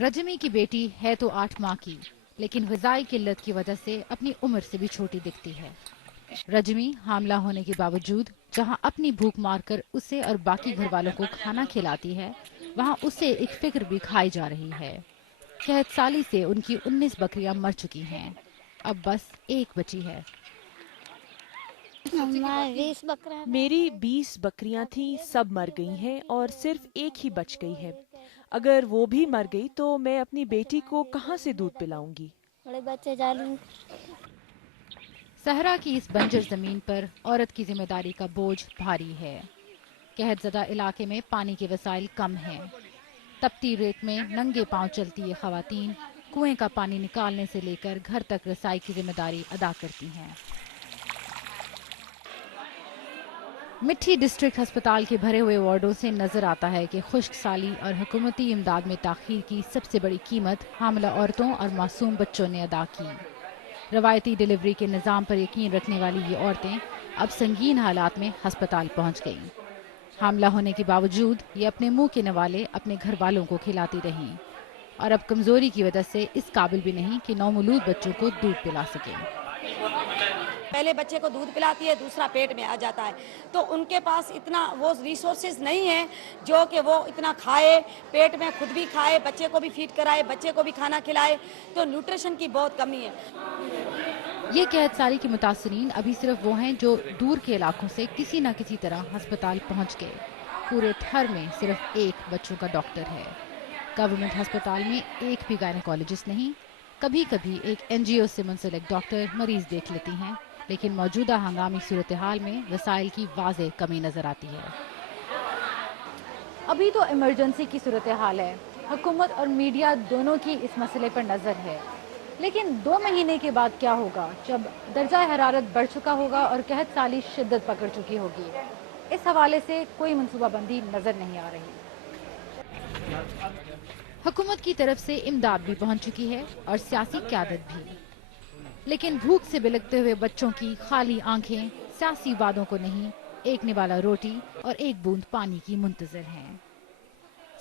रजमी की बेटी है तो 8 माह की, लेकिन ग़िज़ाई किल्लत की वजह से अपनी उम्र से भी छोटी दिखती है। रजमी हामला होने के बावजूद जहां अपनी भूख मारकर उसे और बाकी घर वालों को खाना खिलाती है, वहां उसे एक फिक्र भी खाई जा रही है। कहत साली से उनकी 19 बकरियां मर चुकी हैं, अब बस एक बची है। मेरी 20 बकरियां थीं, सब मर गई हैं और सिर्फ एक ही बच गई है। अगर वो भी मर गई तो मैं अपनी बेटी को कहाँ से दूध पिलाऊंगी? सहरा की इस बंजर जमीन पर औरत की जिम्मेदारी का बोझ भारी है। कहतज़दा इलाके में पानी के वसाइल कम हैं। तपती रेत में नंगे पांव चलती ये खवातीन कुएं का पानी निकालने से लेकर घर तक रसाई की जिम्मेदारी अदा करती हैं। मिठी डिस्ट्रिक्ट अस्पताल के भरे हुए वार्डों से नजर आता है कि खुश्क साली और हुकूमती इमदाद में ताखीर की सबसे बड़ी कीमत हामला औरतों और मासूम बच्चों ने अदा की। रवायती डिलीवरी के निज़ाम पर यकीन रखने वाली ये औरतें अब संगीन हालात में अस्पताल पहुंच गईं। हामला होने के बावजूद ये अपने मुंह के नवाले अपने घर वालों को खिलाती रहीं और अब कमजोरी की वजह से इस काबिल भी नहीं कि नौमौलूद बच्चों को दूध पिला सकें। पहले बच्चे को दूध पिलाती है, दूसरा पेट में आ जाता है, तो उनके पास इतना वो रिसोर्सेज नहीं है जो कि वो इतना खाए, पेट में खुद भी खाए, बच्चे को भी फीड कराए, बच्चे को भी खाना खिलाए, तो न्यूट्रिशन की बहुत कमी है। ये कहत साली के मुतासरीन अभी सिर्फ वो हैं जो दूर के इलाकों से किसी न किसी तरह अस्पताल पहुंच गए। पूरे थर में सिर्फ एक बच्चों का डॉक्टर है। गवर्नमेंट अस्पताल में एक भी गायनेकोलॉजिस्ट नहीं। कभी कभी एक NGO से मुंसलिक डॉक्टर मरीज देख लेती हैं, लेकिन मौजूदा हंगामी सूरत हाल में वसाइल की वाज़ेह कमी नजर आती है। अभी तो इमरजेंसी की सूरत हाल है। हुकूमत और मीडिया दोनों की इस मसले पर नजर है, लेकिन 2 महीने के बाद क्या होगा जब दर्जा हरारत बढ़ चुका होगा और कहत साली शिद्दत पकड़ चुकी होगी? इस हवाले से कोई मनसूबाबंदी नजर नहीं आ रही। हुकूमत की तरफ से इमदाद भी पहुंच चुकी है और सियासी क़यादत भी, लेकिन भूख से बिलखते हुए बच्चों की खाली आंखें सियासी वादों को नहीं, एक निवाला रोटी और एक बूंद पानी की मुंतजर हैं।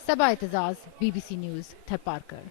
सबा एतजाज, BBC न्यूज़, थरपारकर।